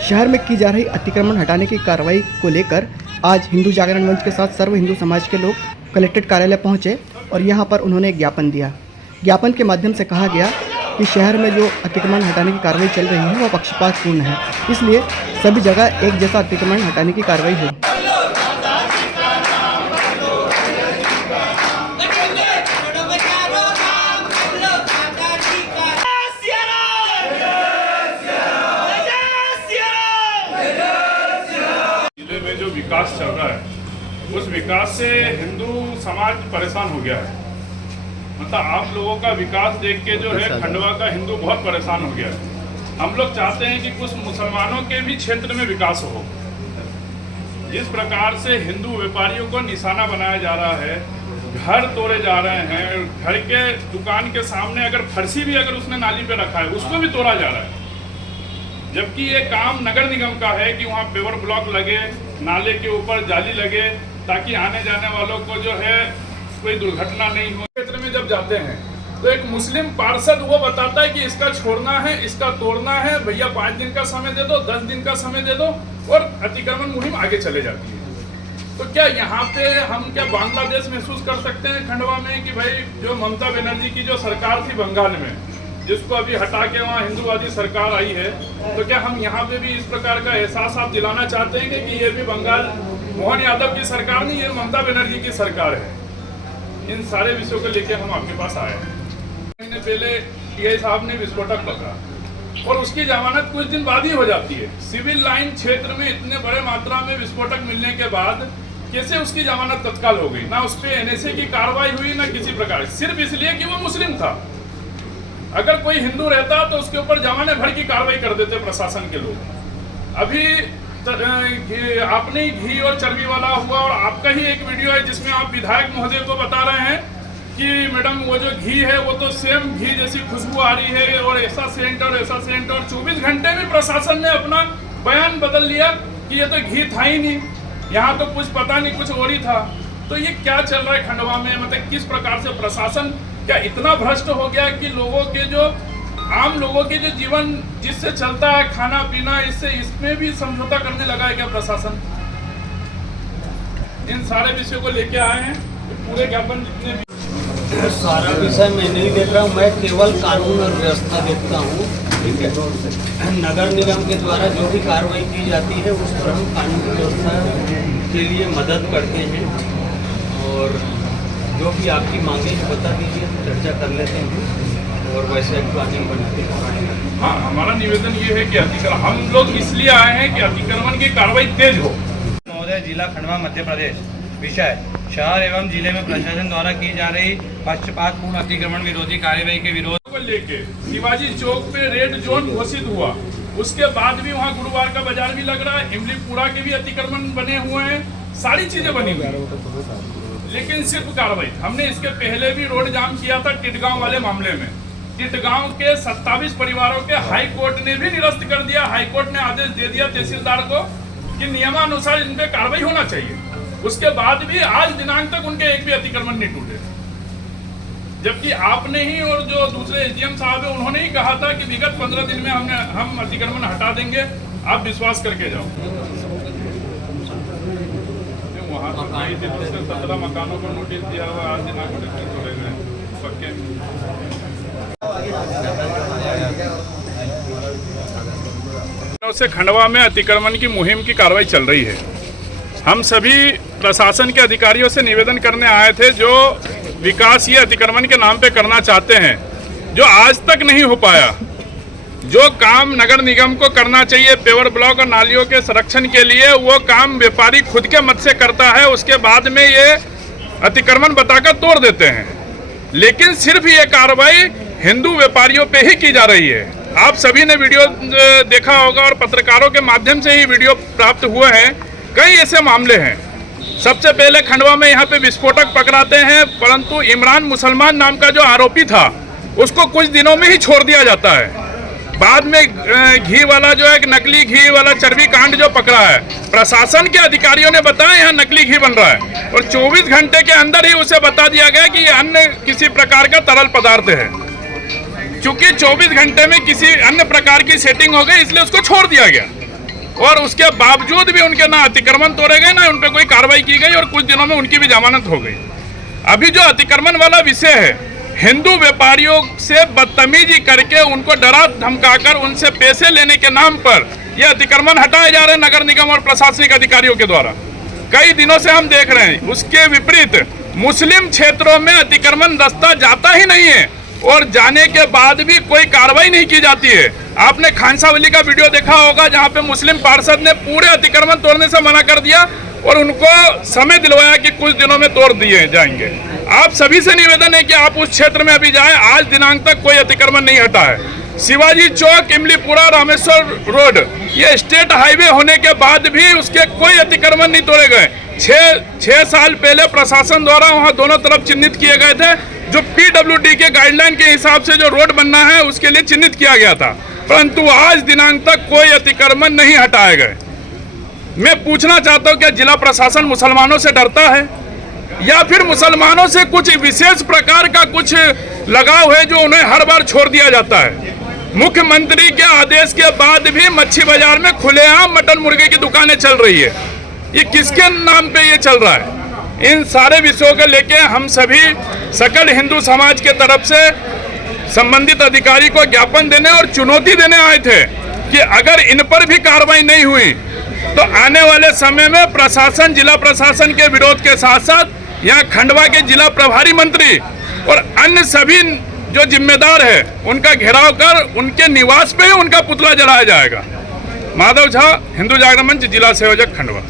शहर में की जा रही अतिक्रमण हटाने की कार्रवाई को लेकर आज हिंदू जागरण मंच के साथ सर्व हिंदू समाज के लोग कलेक्ट्रेट कार्यालय पहुंचे और यहां पर उन्होंने एक ज्ञापन दिया। ज्ञापन के माध्यम से कहा गया कि शहर में जो अतिक्रमण हटाने की कार्रवाई चल रही है वह पक्षपातपूर्ण है, इसलिए सभी जगह एक जैसा अतिक्रमण हटाने की कार्रवाई हो। जिले में जो विकास चल रहा है उस विकास से हिंदू समाज परेशान हो गया है। मतलब आप लोगों का विकास देख के जो है खंडवा का हिंदू बहुत परेशान हो गया है। हम लोग चाहते हैं कि कुछ मुसलमानों के भी क्षेत्र में विकास हो। जिस प्रकार से हिंदू व्यापारियों को निशाना बनाया जा रहा है, घर तोड़े जा रहे हैं, घर के दुकान के सामने अगर फर्शी भी अगर उसने नाली पे रखा है उसको भी तोड़ा जा रहा है। जबकि ये काम नगर निगम का है कि वहाँ पेवर ब्लॉक लगे, नाले के ऊपर जाली लगे, ताकि आने जाने वालों को जो है कोई दुर्घटना नहीं हो। क्षेत्र में जब जाते हैं तो एक मुस्लिम पार्षद वो बताता है कि इसका छोड़ना है, इसका तोड़ना है, भैया 5 दिन का समय दे दो, 10 दिन का समय दे दो, और अतिक्रमण मुहिम आगे चले जाती है। तो क्या यहाँ पे हम क्या बांग्लादेश महसूस कर सकते हैं खंडवा में कि भाई जो ममता बनर्जी की जो सरकार थी बंगाल में, जिसको अभी हटा के वहाँ हिंदूवादी सरकार आई है, तो क्या हम यहाँ पे भी इस प्रकार का एहसास आप दिलाना चाहते हैं कि ये भी बंगाल मोहन यादव की सरकार नहीं, ये ममता बनर्जी की सरकार है। इन सारे विषयों को लेकर हम आपके पास आए हैं। महीने पहले टीआई साहब ने विस्फोटक पकड़ा और उसकी जमानत कुछ दिन बाद ही हो जाती है। सिविल लाइन क्षेत्र में इतने बड़े मात्रा में विस्फोटक मिलने के बाद कैसे उसकी जमानत तत्काल हो गई? ना उस पर एनएसए की कार्रवाई हुई, ना किसी प्रकार, सिर्फ इसलिए कि वो मुस्लिम था। अगर कोई हिंदू रहता तो उसके ऊपर जमाने भर की कार्रवाई कर देते प्रशासन के लोग। अभी आपने घी और चर्बी वाला हुआ और आपका ही एक वीडियो है जिसमें आप विधायक महोदय को बता रहे हैं कि मैडम वो जो घी है वो तो सेम घी जैसी खुशबू आ रही है और ऐसा सेंट और ऐसा सेंट, और 24 घंटे में प्रशासन ने अपना बयान बदल लिया कि ये तो घी था ही नहीं, यहाँ तो कुछ पता नहीं, कुछ और ही था। तो ये क्या चल रहा है खंडवा में? मतलब किस प्रकार से प्रशासन क्या इतना भ्रष्ट हो गया कि लोगों के जो आम लोगों के जो जीवन जिससे चलता है, खाना पीना, इससे इसमें भी समझौता करने लगा है क्या प्रशासन? इन सारे विषयों को लेके आए हैं। पूरे ज्ञापन जितने भी सारा विषय मैं नहीं देख रहा हूँ, मैं केवल कानून और व्यवस्था देखता हूँ। ठीक है, नगर निगम के द्वारा जो भी कार्रवाई की जाती है उस पर हम कानून व्यवस्था के लिए मदद करते हैं, और जो भी आपकी मांगे बता दीजिए, चर्चा कर लेते हैं और वैसे प्लानिंग बनाते हैं। हाँ, हमारा निवेदन ये है कि हम लोग इसलिए आए हैं कि अतिक्रमण की कार्रवाई तेज हो। महोदय, जिला खंडवा मध्य प्रदेश। विषय शहर एवं जिले में प्रशासन द्वारा की जा रही पक्षपातपूर्ण अतिक्रमण विरोधी कार्यवाही के विरोध को लेके शिवाजी चौक पे रेड जोन घोषित हुआ, उसके बाद भी वहाँ गुरुवार का बाजार भी लग रहा है, इमलीपुरा के भी अतिक्रमण बने हुए हैं, सारी चीजें बनी हुई हैं। लेकिन सिर्फ कार्रवाई, हमने इसके पहले भी रोड जाम किया था टिटगांव वाले मामले में। टिटगांव के 27 परिवारों के हाई कोर्ट ने भी निरस्त कर दिया। हाई कोर्ट ने आदेश दे दिया तहसीलदार को कि नियमानुसार इन पे कार्रवाई होना चाहिए। उसके बाद भी आज दिनांक तक उनके एक भी अतिक्रमण नहीं टूटे, जबकि आपने ही और जो दूसरे एसडीएम साहब है उन्होंने ही कहा था कि विगत 15 दिन में हम अतिक्रमण हटा देंगे, आप विश्वास करके जाओ। वहाँ तो कई दिनों से 17 मकानों पर नोटिस दिया हुआ, आज दिनांक तक तोड़े गए पक्के। से खंडवा में अतिक्रमण की मुहिम की कार्रवाई चल रही है। हम सभी प्रशासन के अधिकारियों से निवेदन करने आए थे, जो विकास ये अतिक्रमण के नाम पे करना चाहते हैं, जो आज तक नहीं हो पाया। जो काम नगर निगम को करना चाहिए पेवर ब्लॉक और नालियों के संरक्षण के लिए, वो काम व्यापारी खुद के मत से करता है, उसके बाद में ये अतिक्रमण बताकर तोड़ देते हैं। लेकिन सिर्फ ये कार्रवाई हिंदू व्यापारियों पे ही की जा रही है। आप सभी ने वीडियो देखा होगा और पत्रकारों के माध्यम से ही वीडियो प्राप्त हुए हैं। कई ऐसे मामले हैं। सबसे पहले खंडवा में यहाँ पे विस्फोटक पकड़ाते हैं, परंतु इमरान मुसलमान नाम का जो आरोपी था उसको कुछ दिनों में ही छोड़ दिया जाता है। बाद में घी वाला जो है, नकली घी वाला चर्बी कांड जो पकड़ा है, प्रशासन के अधिकारियों ने बताया यहाँ नकली घी बन रहा है, और 24 घंटे के अंदर ही उसे बता दिया गया कि ये अन्य किसी प्रकार का तरल पदार्थ है। चूंकि 24 घंटे में किसी अन्य प्रकार की सेटिंग हो गई, इसलिए उसको छोड़ दिया गया और उसके बावजूद भी उनके ना अतिक्रमण तोड़े गए, ना उन पर कोई कार्रवाई की गई और कुछ दिनों में उनकी भी जमानत हो गई। अभी जो अतिक्रमण वाला विषय है, हिंदू व्यापारियों से बदतमीजी करके उनको डरा धमकाकर उनसे पैसे लेने के नाम पर यह अतिक्रमण हटाए जा रहे हैं नगर निगम और प्रशासनिक अधिकारियों के द्वारा। कई दिनों से हम देख रहे हैं। उसके विपरीत मुस्लिम क्षेत्रों में अतिक्रमण दस्ता जाता ही नहीं है और जाने के बाद भी कोई कार्रवाई नहीं की जाती है। आपने खानसावली का वीडियो देखा होगा जहां पे मुस्लिम पार्षद ने पूरे अतिक्रमण तोड़ने से मना कर दिया और उनको समय दिलवाया कि कुछ दिनों में तोड़ दिए जाएंगे। आप सभी से निवेदन है कि आप उस क्षेत्र में अभी जाएं। आज दिनांक तक कोई अतिक्रमण नहीं हटा है। शिवाजी चौक, इमलीपुरा, रामेश्वर रोड, ये स्टेट हाईवे होने के बाद भी उसके कोई अतिक्रमण नहीं तोड़े गए। 6 साल पहले प्रशासन द्वारा वहां दोनों तरफ चिन्हित किए गए थे, जो PWD के गाइडलाइन के हिसाब से जो रोड बनना है उसके लिए चिन्हित किया गया था, परंतु आज दिनांक तक कोई अतिक्रमण नहीं हटाए गए। मैं पूछना चाहता हूं, क्या जिला प्रशासन मुसलमानों से डरता है या फिर मुसलमानों से कुछ विशेष प्रकार का कुछ लगाव है जो उन्हें हर बार छोड़ दिया जाता है? मुख्यमंत्री के आदेश के बाद भी मच्छी बाजार में खुलेआम मटन मुर्गे की दुकानें चल रही है। ये किसके नाम पे ये चल रहा है? इन सारे विषयों को लेके हम सभी सकल हिंदू समाज के तरफ से संबंधित अधिकारी को ज्ञापन देने और चुनौती देने आए थे कि अगर इन पर भी कार्रवाई नहीं हुई तो आने वाले समय में प्रशासन, जिला प्रशासन के विरोध के साथ साथ यहाँ खंडवा के जिला प्रभारी मंत्री और अन्य सभी जो जिम्मेदार है उनका घेराव कर उनके निवास पे ही उनका पुतला जलाया जाएगा। माधव झा, हिंदू जागरण मंच, जिला संयोजक, खंडवा।